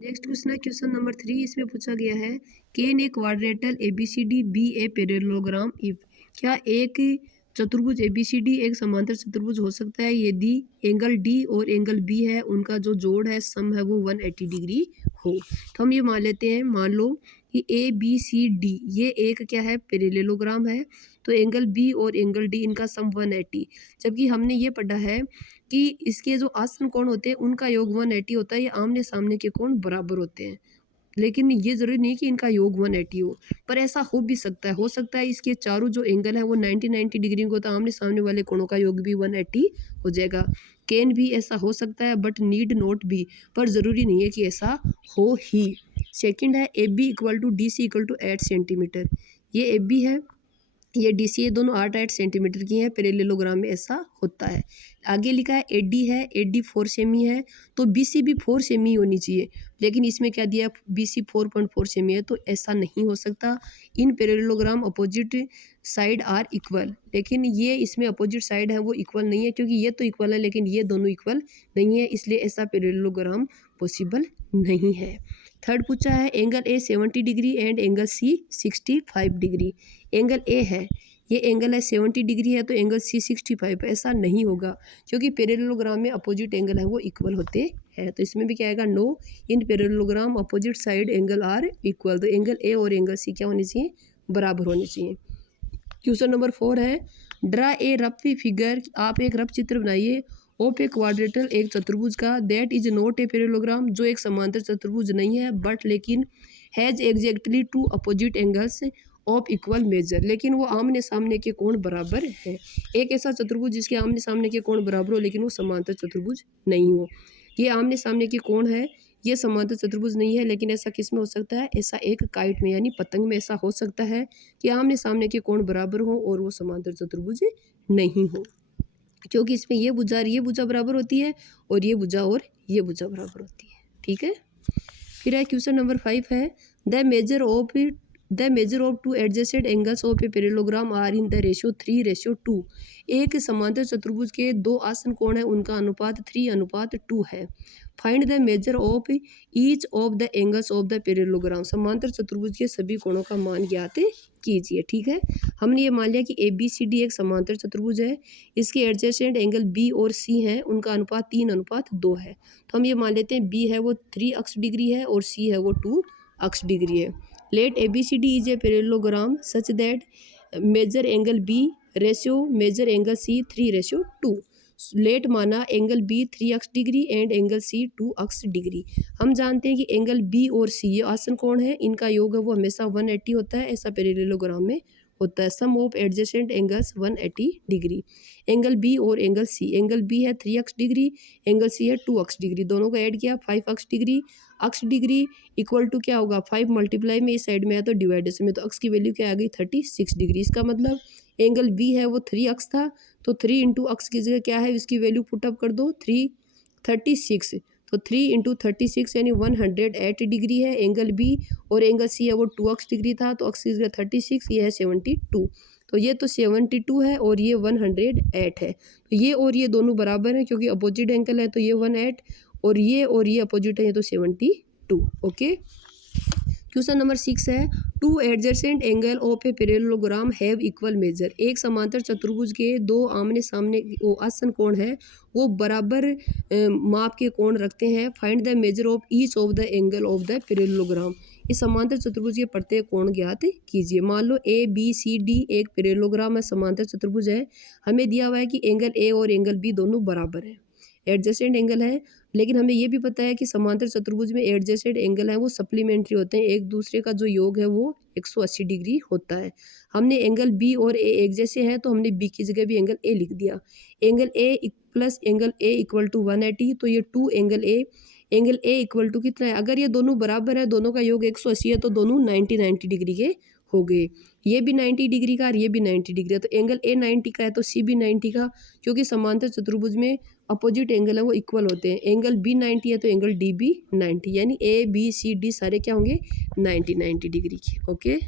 Next question है question number 3। इसमें पूछा गया है can a quadrilateral ABCD be a parallelogram if, क्या एक चतुर्भुज एबीसीडी एक समांतर चतुर्भुज हो सकता है यदि एंगल डी और एंगल बी है उनका जो जोड़ है सम है वो 180 डिग्री हो। तो हम ये मान लेते हैं, मान लो कि ए बी सी डी ये एक क्या है पैरेललोग्राम है, तो एंगल बी और एंगल डी इनका सम 180, जबकि हमने ये पढ़ा है कि इसके जो आसन कोण होते हैं उनका योग 180 होता है, ये आमने सामने के कोण बराबर होते हैं। लेकिन ये जरूरी नहीं कि इनका योग 180 हो, पर ऐसा हो भी सकता है, हो सकता है इसके चारों जो एंगल है वो 90 डिग्री को, तो आमने सामने वाले कोणों का योग भी 180 हो जाएगा। कैन भी ऐसा हो सकता है बट नीड नॉट बी, पर जरूरी नहीं है कि ऐसा हो ही। सेकंड है A B equal to D C equal to 8 centimetre, ये ए बी है, ये डी सी, ये दोनों 8 सेंटीमीटर की हैं, पैरेललोग्राम में ऐसा होता है। आगे लिखा है ए डी है, ए डी 4 सेमी है, तो बी सी भी 4 सेमी होनी चाहिए, लेकिन इसमें क्या दिया बी सी 4.4 सेमी है, तो ऐसा नहीं हो सकता। In parallelogram opposite side are equal, लेकिन ये इसमें अपोजिट साइड है वो इक्वल नहीं है, क्योंकि ये तो इक्वल है लेकिन ये दोनों इक्वल नहीं है, इसलिए ऐसा पैरेललोग्राम पॉसिबल नहीं है। थर्ड पूछा है angle A 70 degree and angle C 65 degree. Angle A है, ये एंगल है 70 डिग्री है, तो एंगल सी 65 है, ऐसा नहीं होगा क्योंकि पैरेललोग्राम में अपोजिट एंगल है वो इक्वल होते हैं। तो इसमें भी क्या आएगा, no in parallelogram opposite side angle are equal, तो एंगल ए और एंगल सी क्या होनी चाहिए, बराबर होने चाहिए। क्वेश्चन नंबर 4 है ड्रा ए रफ फिगर, आप एक रफ चित्र बनाइए ऑफ ए क्वाड्रेटल एक चतुर्भुज का, that is not a parallelogram, जो एक समांतर चतुर्भुज नहीं है बट लेकिन has exactly two opposite angles of equal measure, लेकिन वो आमने सामने के कोण बराबर है। एक ऐसा चतुर्भुज जिसके आमने सामने के कोण बराबर हो लेकिन वो समांतर चतुर्भुज नहीं हो। ये आमने सामने के कोण है, ये समांतर चतुर्भुज नहीं है, लेकिन ऐसा किस में हो सकता है, ऐसा एक काइट में यानी पतंग में ऐसा हो सकता है कि आमने सामने के कोण बराबर हो और वो समांतर चतुर्भुज नहीं हो, क्योंकि इसमें ये भुजा बराबर होती है और ये भुजा बराबर होती है। ठीक है। फिर है क्वेश्चन नंबर 5 है the measure of two adjacent angles of a parallelogram are in the ratio 3:2। एक समांतर चतुर्भुज के दो आसन कोण है उनका अनुपात 3:2 है। Find the measure of each of the angles of the parallelogram, समांतर चतुर्भुज के सभी कोणों का मान ज्ञात कीजिए। ठीक है, हमने ये मान लिया कि ए बी सी डी एक समांतर चतुर्भुज है, इसके एडजेसेंट एंगल बी और सी हैं, उनका अनुपात 3:2 है। तो हम ये मान लेते हैं बी है वो 3 अक्ष डिग्री है और सी है वो 2 अक्ष डिग्री है। Let A B C D is a parallelogram such that measure angle B ratio measure angle C 3:2। Let माना angle B 3 x degree and angle C 2 x degree. हम जानते हैं कि एंगल बी और सी ये आसन कोण है, इनका योग है वो हमेशा 180 होता है, ऐसा पैरेललोग्राम में होता है। Sum of adjacent angles 180 degree. Angle B और एंगल सी, एंगल बी है 3 अक्ष डिग्री, एंगल सी है 2 अक्ष डिग्री, दोनों को ऐड किया 5 अक्ष डिग्री। अक्ष डिग्री इक्वल टू क्या होगा, 5 मल्टीप्लाई में इस साइड में है तो डिवाइडेशन में, तो अक्ष की वैल्यू क्या आ गई 36 डिग्री। इसका मतलब एंगल बी है वो 3 अक्ष था, तो 3 इंटू अक्ष की जगह क्या है, इसकी वैल्यू पुटअप कर दो 36, तो 3 इंटू 36 यानी 108 डिग्री है एंगल बी, और एंगल सी है वो 2 अक्ष डिग्री था, तो अक्ष की जगह 36, ये है 72, तो ये तो 72 है और ये 108 है, तो ये और ये दोनों बराबर हैं क्योंकि अपोजिट एंगल है, तो ये 18 और ये अपोजिट है, ये तो 72। ओके। क्वेश्चन नंबर 6 है two adjacent angle of a parallelogram have equal major. एक समांतर चतुर्भुज के दो आमने सामने वो आसन कोण है वो बराबर माप के कोण रखते हैं। Find the measure of each of the angle of the parallelogram. इस समांतर चतुर्भुज के प्रत्येक कोण ज्ञात कीजिए। मान लो ए बी सी डी एक पैरेललोग्राम है, समांतर चतुर्भुज है, हमें दिया हुआ है कि एंगल ए और एंगल बी दोनों बराबर है, एडजेसेंट एंगल है, लेकिन हमें ये भी पता है कि समांतर चतुर्भुज में एडजेसेंट एंगल है वो सप्लीमेंट्री होते हैं, एक दूसरे का जो योग है वो 180 डिग्री होता है। हमने एंगल बी और ए एक जैसे हैं तो हमने बी की जगह भी एंगल ए लिख दिया। Angle A plus angle A equal to 180, तो ये 2 एंगल ए इक्वल टू कितना है, अगर ये दोनों बराबर है, दोनों का योग 180 है, तो दोनों 90 डिग्री के हो गए। ये भी 90 डिग्री का और ये भी 90 डिग्री है, तो एंगल ए 90 का है तो सी भी 90 का, क्योंकि समांतर चतुर्भुज में अपोजिट एंगल है वो इक्वल होते हैं। एंगल बी 90 है तो एंगल डी भी 90, यानी ए बी सी डी सारे क्या होंगे 90 डिग्री के। ओके।